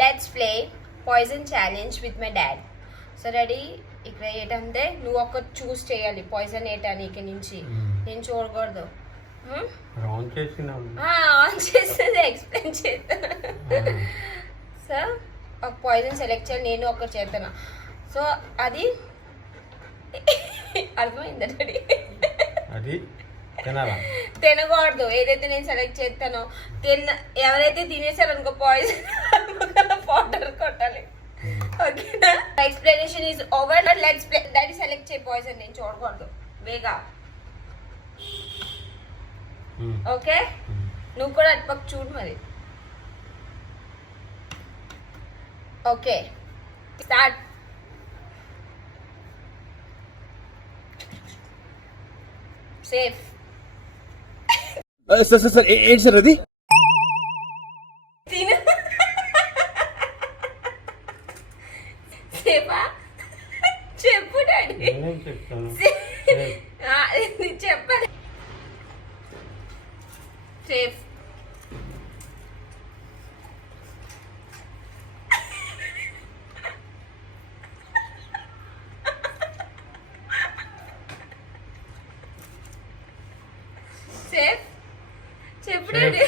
Let's play poison challenge with my dad. So ready? ఇక్కడ ఏంటంటే నువ్వు ఒక చూస్ చేయాలి పాయిజన్ ఏటా నీకు నుంచి. నేను చూడకూడదు. ఆన్ చేస్తే ఎక్స్ప్లెయిన్ చేస్తాను. సో ఒక పాయిజన్ సెలెక్ట్ చేయాలి, నేను ఒకటి చేస్తాను. సో అది అర్థమైందా డాడీ? అది తినకూడదు. ఏదైతే నేను సెలెక్ట్ చేస్తానో ఎవరైతే తినేసారనుకో పాయిజన్ పౌడర్ కొట్టాలి. ఓకేనా? Explanation is over. Let's play. Daddy select చేయి పాయిజన్, నేను చూడకూడదు. వేగా ఓకే? నువ్వు కూడా అటుపక్క చూడు మరి. Okay start. సేఫ్. సార్ ఏంటి సార్ అది? తిను. సేఫా? చెప్పు డాడీ. చెప్పాలి. సేఫ్. సేఫ్ చెప్పు డాడీ.